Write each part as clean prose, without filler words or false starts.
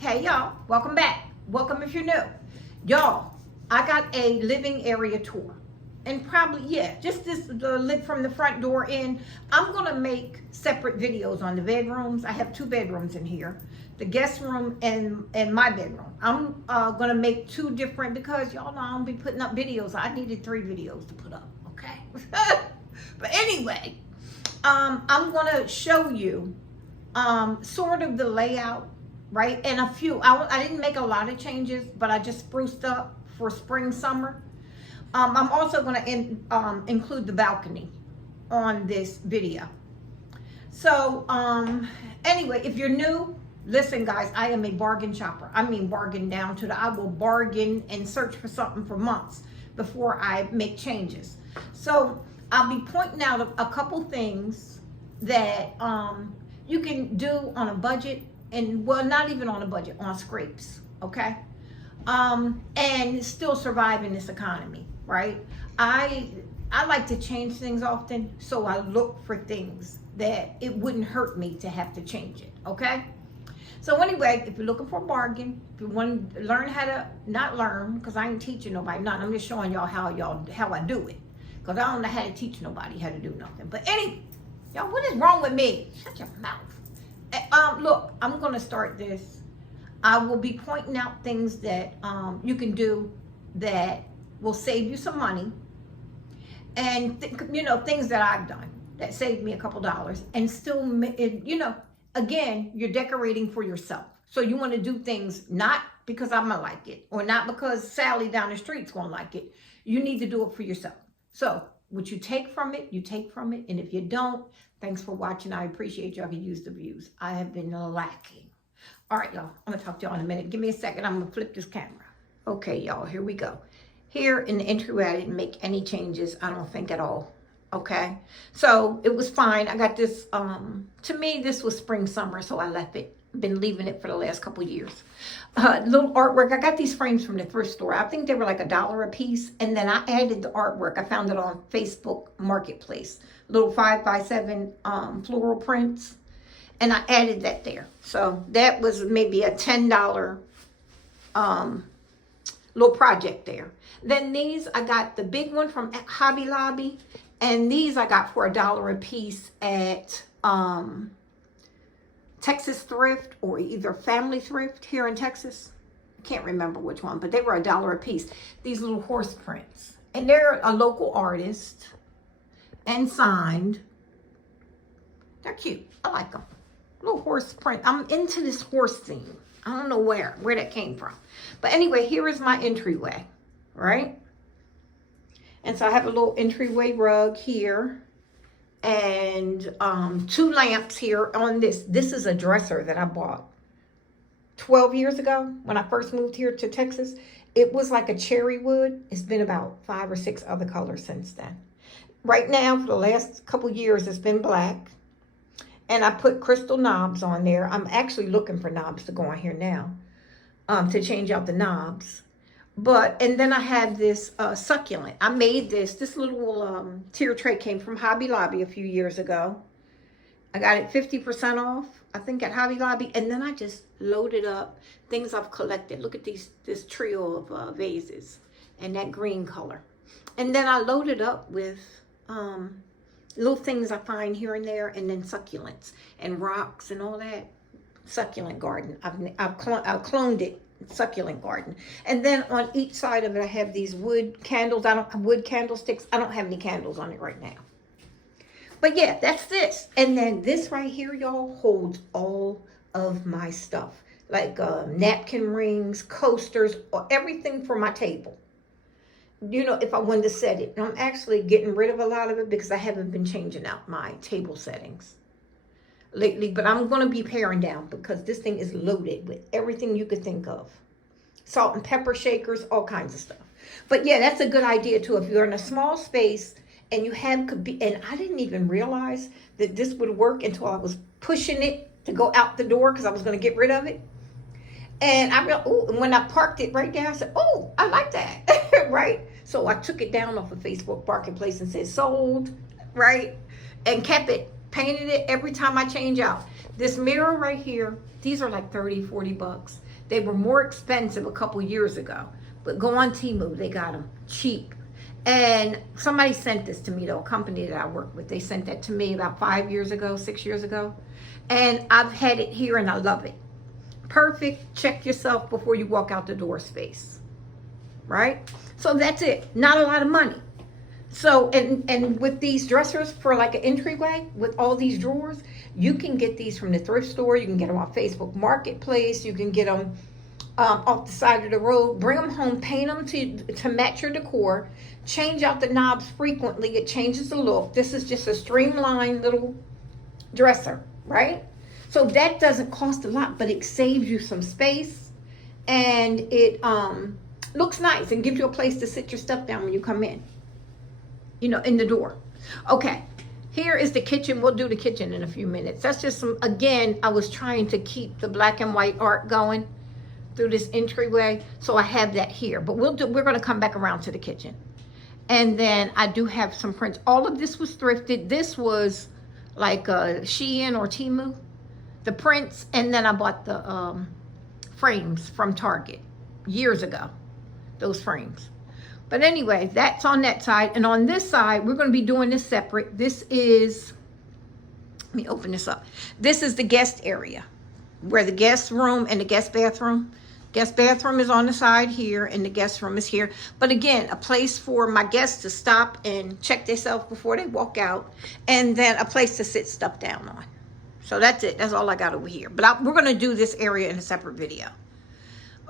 Hey y'all, welcome back. Welcome if you're new. Y'all, I got a living area tour. And probably, yeah, just the lit from the front door in. I'm gonna make separate videos on the bedrooms. I have 2 bedrooms in here. The guest room and my bedroom. I'm gonna make 2 different because y'all know I don't be putting up videos. I needed 3 videos to put up, okay? But anyway, I'm gonna show you sort of the layout, right? And I didn't make a lot of changes, but I just spruced up for spring, summer. I'm also going to include the balcony on this video. So anyway, if you're new, listen guys, I am a bargain shopper. I mean bargain down to I will bargain and search for something for months before I make changes. So I'll be pointing out a couple things that you can do on a budget, and well, not even on a budget, on scrapes, okay? And still survive in this economy, right? I like to change things often, so I look for things that it wouldn't hurt me to have to change it, okay? So anyway, if you're looking for a bargain, if you want to learn how to, not learn, because I ain't teaching nobody nothing, I'm just showing y'all how I do it, because I don't know how to teach nobody how to do nothing. But anyway, y'all, what is wrong with me? Shut your mouth. Look, I'm going to start this. I will be pointing out things that you can do that will save you some money, and things that I've done that saved me a couple dollars, and still, again, you're decorating for yourself. So you want to do things not because I'm gonna like it, or not because Sally down the street's gonna like it. You need to do it for yourself. So what you take from it, you take from it, and if you don't, thanks for watching. I appreciate y'all can use the views. I have been lacking. All right, y'all, I'm gonna talk to y'all in a minute. Give me a second, I'm gonna flip this camera. Okay, y'all, here we go. Here in the entryway, I didn't make any changes, I don't think at all, okay? So it was fine. I got this, to me, this was spring, summer, so I left it. Been leaving it for the last couple years. Little artwork, I got these frames from the thrift store. I think they were like $1 a piece, and then I added the artwork. I found it on Facebook Marketplace. Little 5x7 floral prints, and I added that there. So that was maybe a $10 little project there. Then these, I got the big one from Hobby Lobby, and these I got for $1 a piece at Texas Thrift, or either Family Thrift here in Texas. I can't remember which one, but they were $1 a piece. These little horse prints, and they're a local artist and signed. They're cute. I like them. Little horse print. I'm into this horse theme. I don't know where that came from. But anyway, here is my entryway, right? And so I have a little entryway rug here, and 2 lamps here on this. This is a dresser that I bought 12 years ago when I first moved here to Texas. It was like a cherry wood. It's been about 5 or 6 other colors since then. Right now, for the last couple years, it's been black. And I put crystal knobs on there. I'm actually looking for knobs to go on here now, to change out the knobs. And then I have this succulent. I made this little tier tray came from Hobby Lobby a few years ago. I got it 50% off, I think, at Hobby Lobby. And then I just loaded up things I've collected. Look at this trio of vases and that green color. And then I loaded up with little things I find here and there, and then succulents and rocks and all that. Succulent garden. I've cloned it. Succulent garden. And then on each side of it, I have these wood candles. Wood candlesticks. I don't have any candles on it right now. But yeah, that's this. And then this right here, y'all, holds all of my stuff, like napkin rings, coasters, or everything for my table. If I wanted to set it. And I'm actually getting rid of a lot of it because I haven't been changing out my table settings lately. But I'm going to be paring down because this thing is loaded with everything you could think of. Salt and pepper shakers, all kinds of stuff. But yeah, that's a good idea too. If you're in a small space and you have, and I didn't even realize that this would work until I was pushing it to go out the door because I was going to get rid of it. And I realized, and when I parked it right there, I said, oh, I like that, right? So I took it down off of Facebook Marketplace and said sold, right? And kept it, painted it every time I change out. This mirror right here, these are like 30, 40 bucks. They were more expensive a couple years ago, but go on Temu, they got them cheap. And somebody sent this to me, though, a company that I work with. They sent that to me about 5 years ago, 6 years ago. And I've had it here and I love it. Perfect. Check yourself before you walk out the door space. Right? So that's it. Not a lot of money. So, and with these dressers for like an entryway, with all these drawers, you can get these from the thrift store. You can get them on Facebook Marketplace. You can get them off the side of the road. Bring them home, paint them to match your decor. Change out the knobs frequently. It changes the look. This is just a streamlined little dresser, right? So that doesn't cost a lot, but it saves you some space, and it looks nice and gives you a place to sit your stuff down when you come in, you know, in the door. Okay, here is the kitchen. We'll do the kitchen in a few minutes. That's just some, again, I was trying to keep the black and white art going through this entryway, so I have that here, but we're going to come back around to the kitchen. And then I do have some prints. All of this was thrifted. This was like Shein or Temu, the prints. And then I bought the frames from Target years ago, those frames. But anyway, that's on that side. And on this side, we're going to be doing this separate. This is, let me open this up. This is the guest area, where the guest room and the guest bathroom. Guest bathroom is on the side here, and the guest room is here. But again, a place for my guests to stop and check themselves before they walk out, and then a place to sit stuff down on. So that's it. That's all I got over here. But we're going to do this area in a separate video.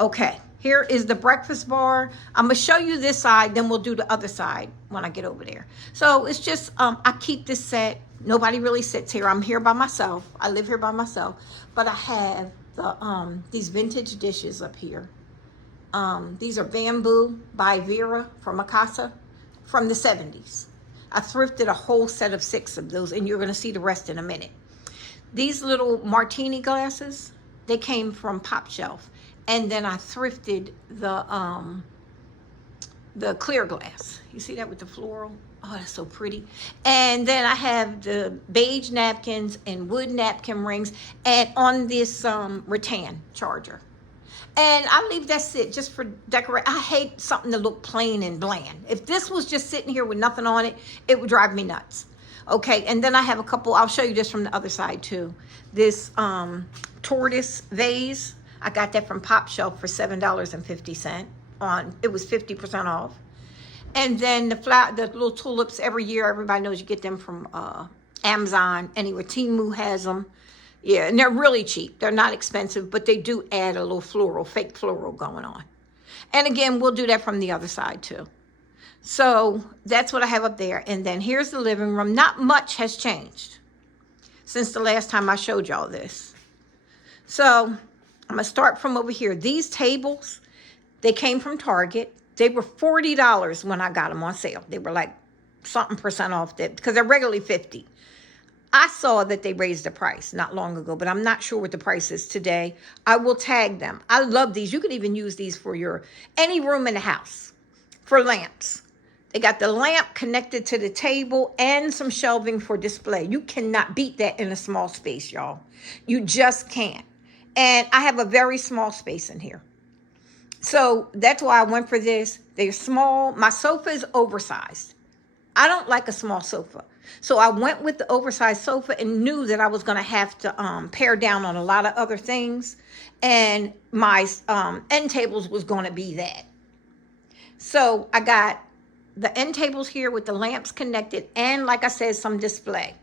Okay, here is the breakfast bar. I'm going to show you this side, then we'll do the other side when I get over there. So it's just, I keep this set. Nobody really sits here. I'm here by myself. I live here by myself. But I have these vintage dishes up here. These are bamboo by Vera from Mikasa from the 70s. I thrifted a whole set of 6 of those, and you're going to see the rest in a minute. These little martini glasses, they came from Pop Shelf, and then I thrifted the clear glass. You see that with the floral? Oh, that's so pretty. And then I have the beige napkins and wood napkin rings, and on this rattan charger. And I leave that sit just for decorate. I hate something to look plain and bland. If this was just sitting here with nothing on it, it would drive me nuts. Okay, and then I have a couple, I'll show you this from the other side too. This tortoise vase, I got that from Pop Shelf for $7.50 it was 50% off. And then the little tulips, every year, everybody knows you get them from Amazon. Anyway, Temu has them. Yeah, and they're really cheap. They're not expensive, but they do add a little floral, fake floral going on. And again, we'll do that from the other side too. So that's what I have up there. And then here's the living room. Not much has changed since the last time I showed y'all this. So I'm going to start from over here. These tables, they came from Target. They were $40 when I got them on sale. They were like something percent off that, because they're regularly $50. I saw that they raised the price not long ago, but I'm not sure what the price is today. I will tag them. I love these. You could even use these for any room in the house for lamps. They got the lamp connected to the table and some shelving for display. You cannot beat that in a small space, y'all. You just can't. And I have a very small space in here. So that's why I went for this. They're small. My sofa is oversized. I don't like a small sofa. So I went with the oversized sofa and knew that I was going to have to pare down on a lot of other things. And my end tables was going to be that. So I got the end tables here with the lamps connected. And like I said, some display.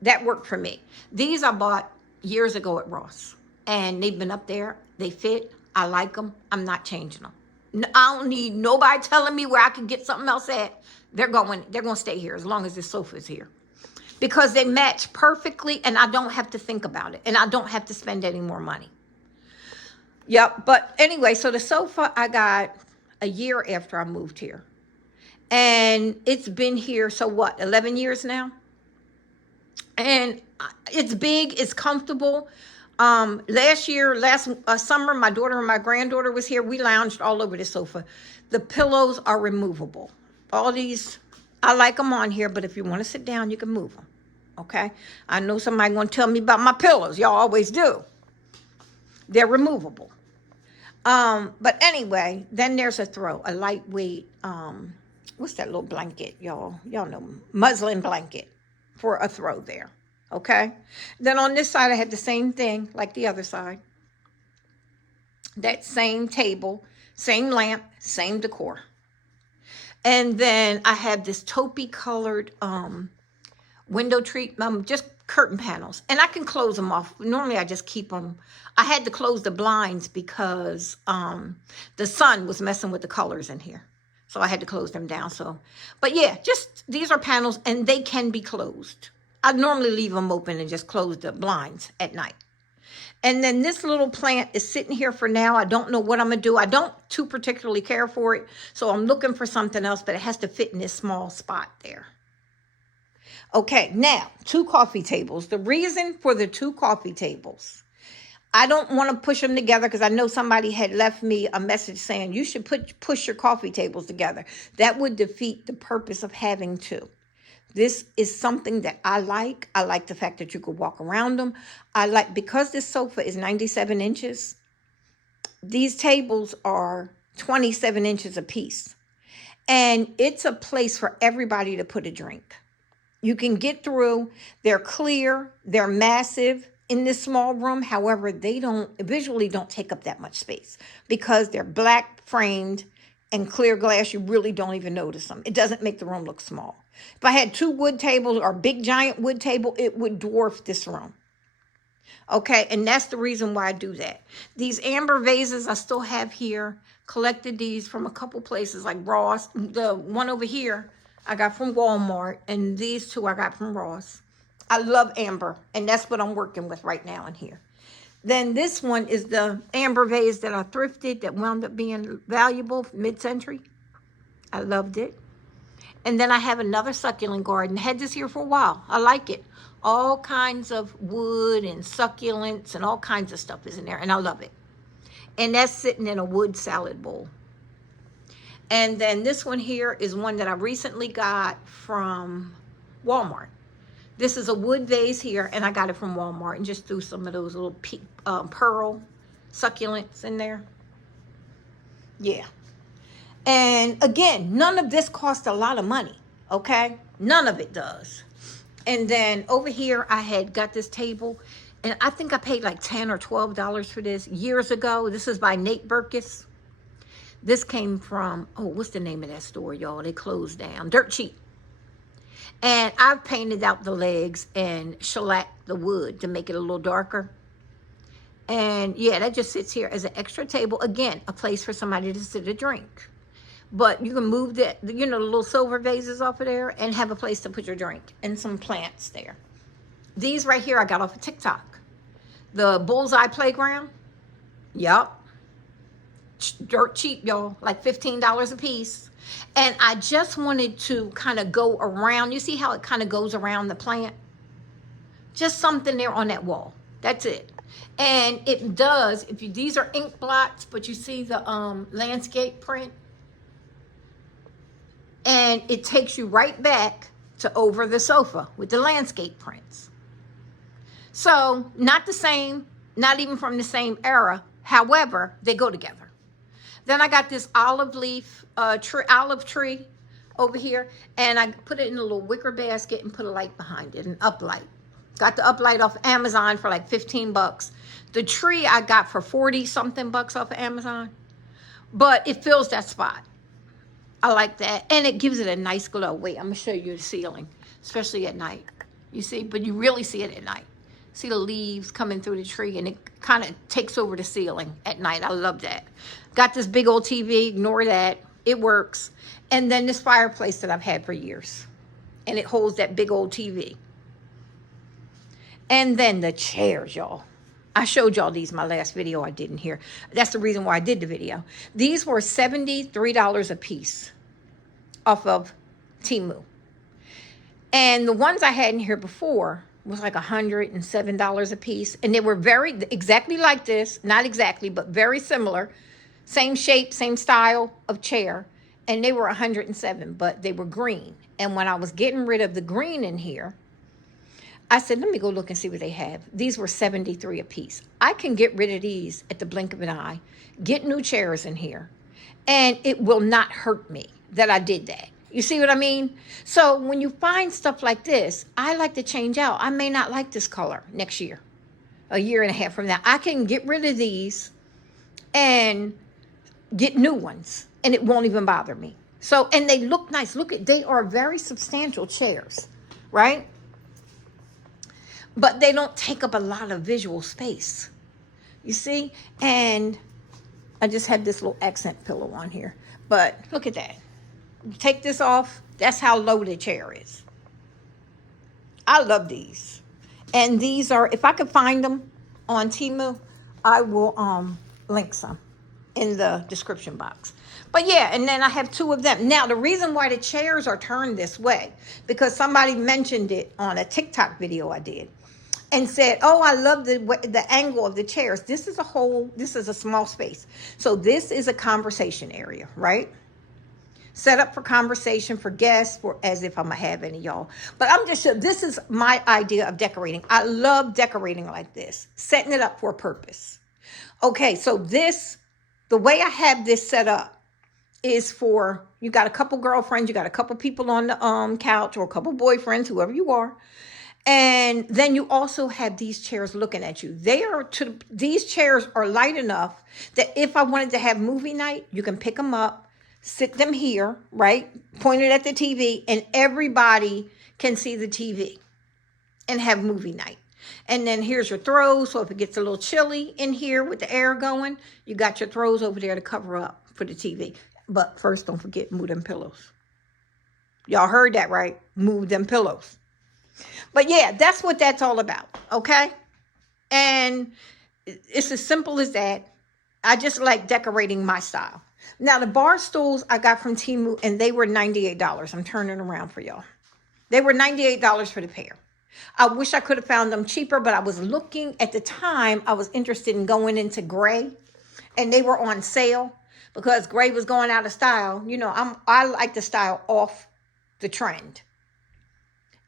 That worked for me. These I bought years ago at Ross. And they've been up there. They fit. I like them. I'm not changing them. I don't need nobody telling me where I can get something else at. They're going to stay here as long as this sofa is here. Because they match perfectly, and I don't have to think about it. And I don't have to spend any more money. Yep. But anyway, so the sofa I got a year after I moved here. And it's been here, so what, 11 years now? And it's big, it's comfortable. Last summer, my daughter and my granddaughter was here. We lounged all over the sofa. The pillows are removable. All these, I like them on here, but if you want to sit down, you can move them. Okay? I know somebody going to tell me about my pillows. Y'all always do. They're removable. But anyway, then there's a throw, a lightweight, what's that little blanket, y'all? Y'all know, muslin blanket for a throw there. Okay. Then on this side, I had the same thing like the other side. That same table, same lamp, same decor. And then I have this taupey colored window treat, just curtain panels. And I can close them off. Normally I just keep them. I had to close the blinds because the sun was messing with the colors in here. So I had to close them down. So, but yeah, just these are panels and they can be closed. I normally leave them open and just close the blinds at night. And then this little plant is sitting here for now. I don't know what I'm going to do. I don't too particularly care for it. So I'm looking for something else, but it has to fit in this small spot there. Okay, now, 2 coffee tables. The reason for the 2 coffee tables, I don't want to push them together because I know somebody had left me a message saying you should push your coffee tables together. That would defeat the purpose of having 2. This is something that I like. I like the fact that you could walk around them. I like, because this sofa is 97 inches, these tables are 27 inches apiece. And it's a place for everybody to put a drink. You can get through. They're clear. They're massive in this small room. However, they visually don't take up that much space because they're black framed and clear glass. You really don't even notice them. It doesn't make the room look small. If I had 2 wood tables or a big giant wood table, it would dwarf this room. Okay, and that's the reason why I do that. These amber vases I still have here. Collected these from a couple places like Ross. The one over here I got from Walmart, and these 2 I got from Ross. I love amber, and that's what I'm working with right now in here. Then this one is the amber vase that I thrifted that wound up being valuable mid-century. I loved it. And then I have another succulent garden. Had this here for a while. I like it. All kinds of wood and succulents and all kinds of stuff is in there, and I love it. And that's sitting in a wood salad bowl. And then this one here is one that I recently got from Walmart. This is a wood vase here, and I got it from Walmart and just threw some of those little pearl succulents in there. Yeah. And again, none of this costs a lot of money, okay? None of it does. And then over here, I had got this table, and I think I paid like $10 or $12 for this years ago. This is by Nate Berkus. This came from, oh, what's the name of that store, y'all? They closed down. Dirt Cheap. And I've painted out the legs and shellacked the wood to make it a little darker. And yeah, that just sits here as an extra table. Again, a place for somebody to sit a drink. But you can move the little silver vases off of there and have a place to put your drink and some plants there. These right here I got off of TikTok. The Bullseye Playground. Yup. Dirt cheap, y'all. Like $15 a piece. And I just wanted to kind of go around. You see how it kind of goes around the plant? Just something there on that wall. That's it. And it does, these are ink blots, but you see the landscape print? And it takes you right back to over the sofa with the landscape prints. So, not the same, not even from the same era. However, they go together. Then I got this olive tree over here, and I put it in a little wicker basket and put a light behind it, an uplight. Got the uplight off Amazon for like 15 bucks. The tree I got for 40 something bucks off of Amazon, but it fills that spot. I like that, and it gives it a nice glow. Wait, I'm gonna show you the ceiling, especially at night. You see, but you really see it at night. See the leaves coming through the tree, and it kind of takes over the ceiling at night. I love that. Got this big old TV, ignore that. It works. And then this fireplace that I've had for years. And it holds that big old TV. And then the chairs, y'all. I showed y'all these in my last video I did in here. That's the reason why I did the video. These were $73 a piece off of Temu. And the ones I had in here before was like $107 a piece. And they were exactly like this. Not exactly, but very similar. Same shape, same style of chair. And they were $107, but they were green. And when I was getting rid of the green in here, I said, let me go look and see what they have. These were $73 a piece. I can get rid of these at the blink of an eye, get new chairs in here, and it will not hurt me that I did that. You see what I mean? So when you find stuff like this, I like to change out. I may not like this color next year, a year and a half from now. I can get rid of these and get new ones, and it won't even bother me. So, and they look nice. They are very substantial chairs, right? But they don't take up a lot of visual space. You see? And I just had this little accent pillow on here. But look at that. You take this off. That's how low the chair is. I love these. And these are, if I could find them on Temu, I will link some in the description box. But yeah, and then I have 2 of them. Now, the reason why the chairs are turned this way, because somebody mentioned it on a TikTok video I did. And said, oh, I love the angle of the chairs. This is a small space. So this is a conversation area, right? Set up for conversation for guests, or as if I'm going to have any, y'all. But this is my idea of decorating. I love decorating like this, setting it up for a purpose. Okay, so the way I have this set up is for, you got a couple girlfriends, you got a couple people on the couch, or a couple boyfriends, whoever you are. And then you also have these chairs looking at you. These chairs are light enough that if I wanted to have movie night, you can pick them up, sit them here, right? Pointed at the TV, and everybody can see the TV and have movie night. And then here's your throws. So if it gets a little chilly in here with the air going, you got your throws over there to cover up for the TV. But first, don't forget, move them pillows. Y'all heard that, right? Move them pillows. But yeah, that's what that's all about, okay? And it's as simple as that. I just like decorating my style. Now, the bar stools I got from Temu, and they were $98. I'm turning around for y'all. They were $98 for the pair. I wish I could have found them cheaper, but I was looking at the time. I was interested in going into gray, and they were on sale because gray was going out of style. You know, I like the style off the trend.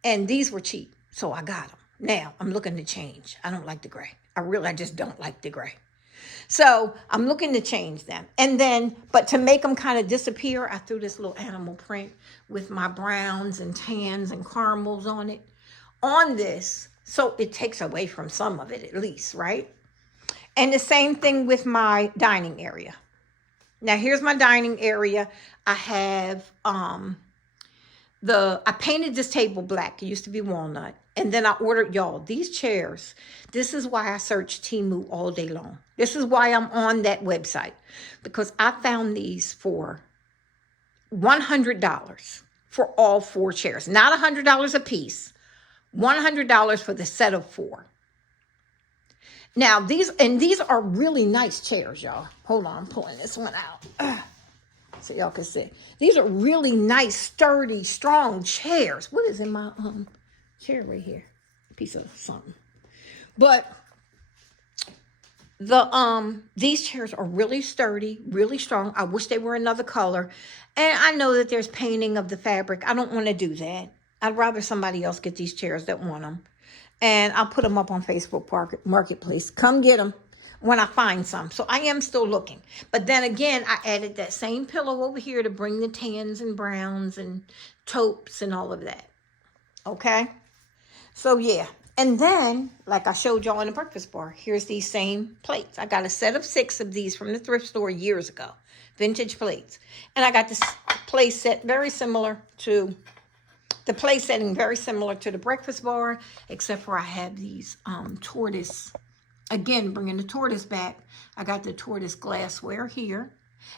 And these were cheap, so I got them. Now, I'm looking to change. I don't like the gray. I just don't like the gray. So, I'm looking to change them. And then, but to make them kind of disappear, I threw this little animal print with my browns and tans and caramels on it. On this, so it takes away from some of it at least, right? And the same thing with my dining area. Now, here's my dining area. I have, I painted this table black. It used to be walnut. And then I ordered, y'all, these chairs. This is why I search Temu all day long. This is why I'm on that website. Because I found these for $100 for all 4 chairs. Not $100 a piece. $100 for the set of 4. Now, these are really nice chairs, y'all. Hold on, I'm pulling this one out. So y'all can see. These are really nice, sturdy, strong chairs. What is in my chair right here? A piece of something. But these chairs are really sturdy, really strong. I wish they were another color. And I know that there's painting of the fabric. I don't want to do that. I'd rather somebody else get these chairs that want them. And I'll put them up on Facebook Marketplace. Come get them when I find some. So I am still looking. But then again, I added that same pillow over here to bring the tans and browns and taupes and all of that. Okay? So yeah. And then, like I showed y'all in the breakfast bar, here's these same plates. I got a set of 6 of these from the thrift store years ago. Vintage plates. And I got this place set very similar to the place setting, very similar to the breakfast bar, except for I have these tortoise. Again, bringing the tortoise back. I got the tortoise glassware here.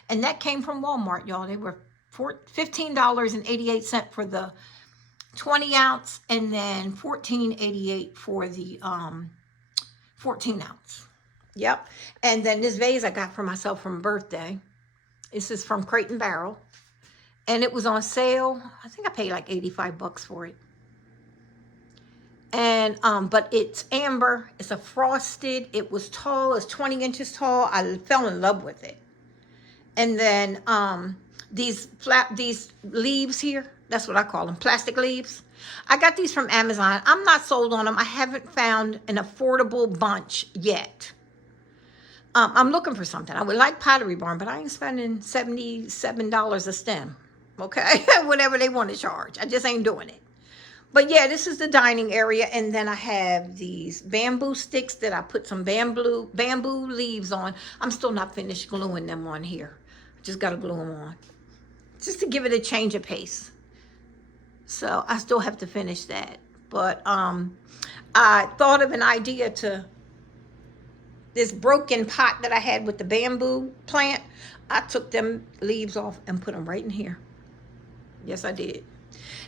And that came from Walmart, y'all. They were $15.88 for the 20 ounce, and then $14.88 for the 14 ounce. Yep. And then this vase I got for myself from birthday. This is from Crate and Barrel. And it was on sale. I think I paid like $85 for it. And, but it's amber. It's a frosted. It was tall. It's 20 inches tall. I fell in love with it. And then, these leaves here, That's what I call them, plastic leaves. I got these from Amazon. I'm not sold on them. I haven't found an affordable bunch yet. I'm looking for something. I would like Pottery Barn, but I ain't spending $77 a stem. Okay, whatever they want to charge. I just ain't doing it. But yeah, this is the dining area, and then I have these bamboo sticks that I put some bamboo leaves on. I'm still not finished gluing them on here. Just got to glue them on, just to give it a change of pace. So I still have to finish that. But I thought of an idea to this broken pot that I had with the bamboo plant. I took them leaves off and put them right in here. Yes, I did.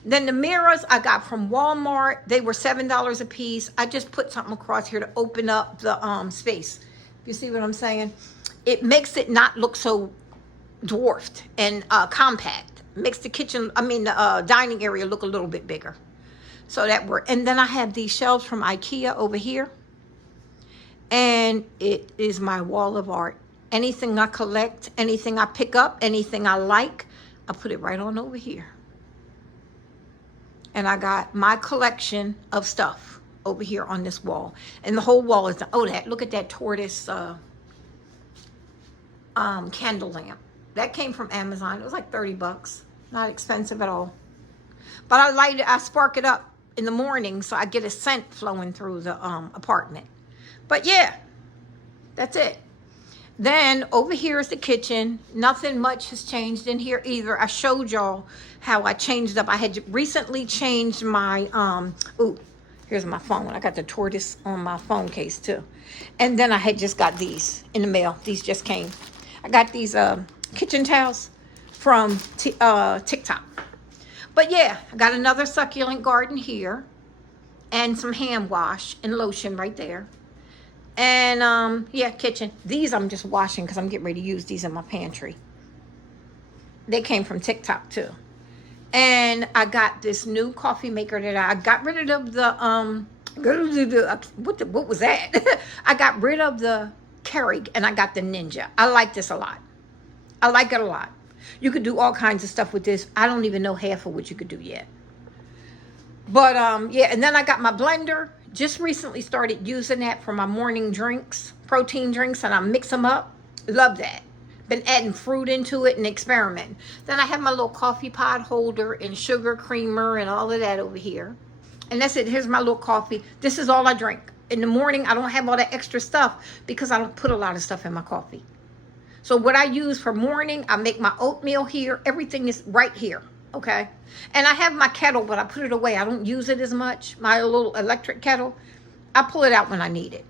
Then the mirrors I got from Walmart. They were $7 a piece. I just put something across here to open up the space. You see what I'm saying? It makes it not look so dwarfed and compact. Makes the the dining area look a little bit bigger. So that worked. And then I have these shelves from IKEA over here. And it is my wall of art. Anything I collect, anything I pick up, anything I like, I put it right on over here. And I got my collection of stuff over here on this wall. And the whole wall is, look at that tortoise candle lamp. That came from Amazon. It was like 30 bucks. Not expensive at all. But I spark it up in the morning so I get a scent flowing through the apartment. But yeah, that's it. Then over here is the kitchen. Nothing much has changed in here either. I showed y'all how I changed up. I had recently changed my, here's my phone. I got the tortoise on my phone case too. And then I had just got these in the mail. These just came. I got these kitchen towels from TikTok. But yeah, I got another succulent garden here. And some hand wash and lotion right there. And yeah, kitchen. These I'm just washing because I'm getting ready to use these in my pantry. They came from TikTok too. And I got this new coffee maker that I got rid of the what was that? I got rid of the Keurig and I got the Ninja. I like this a lot. I like it a lot. You could do all kinds of stuff with this. I don't even know half of what you could do yet. But yeah, and then I got my blender. Just recently started using that for my morning drinks, protein drinks, and I mix them up. Love that. Been adding fruit into it and experimenting. Then I have my little coffee pot holder and sugar creamer and all of that over here. And that's it. Here's my little coffee. This is all I drink. In the morning, I don't have all that extra stuff because I don't put a lot of stuff in my coffee. So what I use for morning, I make my oatmeal here. Everything is right here. Okay, and I have my kettle, but I put it away. I don't use it as much. My little electric kettle, I pull it out when I need it.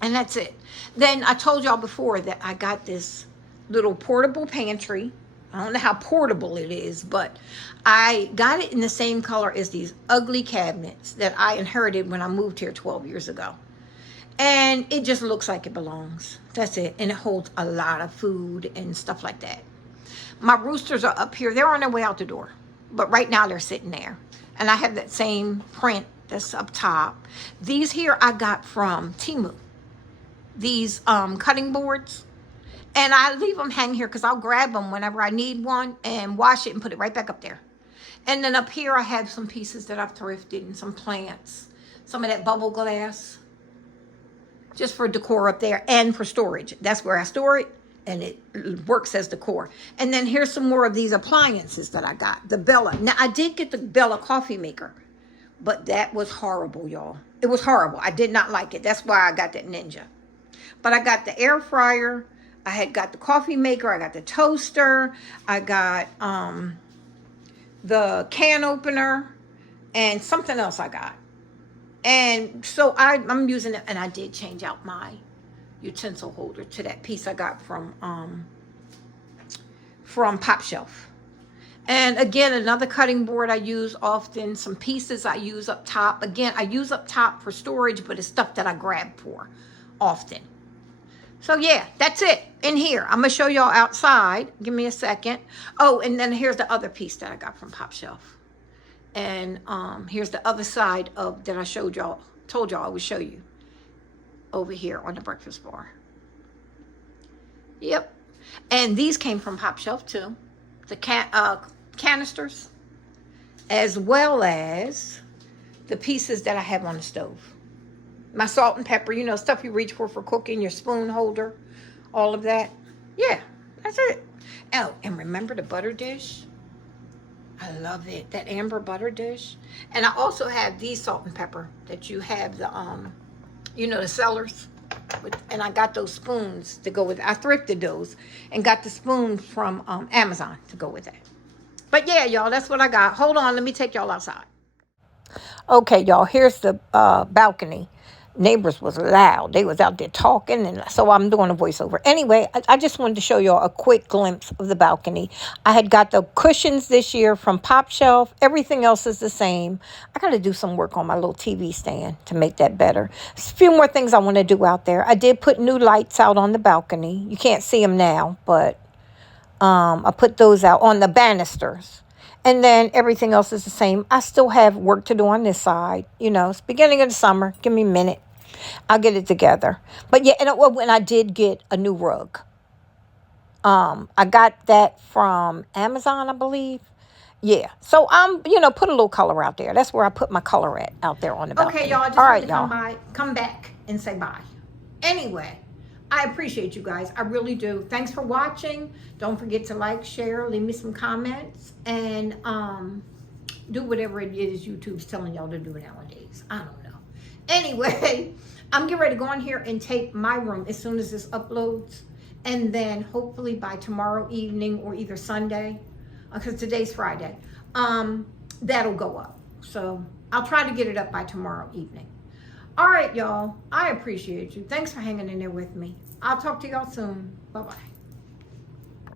And that's it. Then I told y'all before that I got this little portable pantry. I don't know how portable it is, but I got it in the same color as these ugly cabinets that I inherited when I moved here 12 years ago. And it just looks like it belongs. That's it. And it holds a lot of food and stuff like that. My roosters are up here. They're on their way out the door. But right now they're sitting there. And I have that same print that's up top. These here I got from Temu. These cutting boards. And I leave them hang here because I'll grab them whenever I need one and wash it and put it right back up there. And then up here I have some pieces that I've thrifted and some plants. Some of that bubble glass. Just for decor up there and for storage. That's where I store it. And it works as decor. And then here's some more of these appliances that I got. The Bella. Now, I did get the Bella coffee maker. But that was horrible, y'all. It was horrible. I did not like it. That's why I got that Ninja. But I got the air fryer. I had got the coffee maker. I got the toaster. I got the can opener. And something else I got. And so I'm using it. And I did change out my utensil holder to that piece I got from Pop Shelf. And again, another cutting board I use often. Some pieces I use up top. Again, I use up top for storage, but it's stuff that I grab for often. So yeah, that's it in here. I'm gonna show y'all outside. Give me a second. Oh, and then here's the other piece that I got from Pop Shelf. And here's the other side of that I showed y'all, told y'all I would show you. Over here on the breakfast bar. Yep. And these came from Pop Shelf too. The canisters. as well as the pieces that I have on the stove. My salt and pepper, you know, stuff you reach for cooking, your spoon holder, all of that. Yeah, that's it. Oh, and remember the butter dish? I love it. That amber butter dish. And I also have these salt and pepper that you have the you know, the sellers. And I got those spoons to go with it. I thrifted those and got the spoons from Amazon to go with it. But yeah, y'all, that's what I got. Hold on, let me take y'all outside. Okay, y'all, here's the balcony. Neighbors was loud. They was out there talking, and so I'm doing a voiceover. Anyway, I just wanted to show y'all a quick glimpse of the balcony. I had got the cushions this year from Pop Shelf. Everything else is the same. I got to do some work on my little TV stand to make that better. There's a few more things I want to do out there. I did put new lights out on the balcony. You can't see them now, but I put those out on the banisters. And then everything else is the same. I still have work to do on this side. You know, it's beginning of the summer. Give me a minute. I'll get it together. But yeah, and when I did get a new rug. I got that from Amazon, I believe. Yeah. So you know, put a little color out there. That's where I put my color at out there on the balcony. Okay, y'all, I just wanted to come back and say bye. Anyway, I appreciate you guys. I really do. Thanks for watching. Don't forget to like, share, leave me some comments, and do whatever it is YouTube's telling y'all to do nowadays. I don't know. Anyway, I'm getting ready to go in here and tape my room as soon as this uploads. And then hopefully by tomorrow evening or either Sunday, because today's Friday, that'll go up. So I'll try to get it up by tomorrow evening. All right, y'all. I appreciate you. Thanks for hanging in there with me. I'll talk to y'all soon. Bye-bye.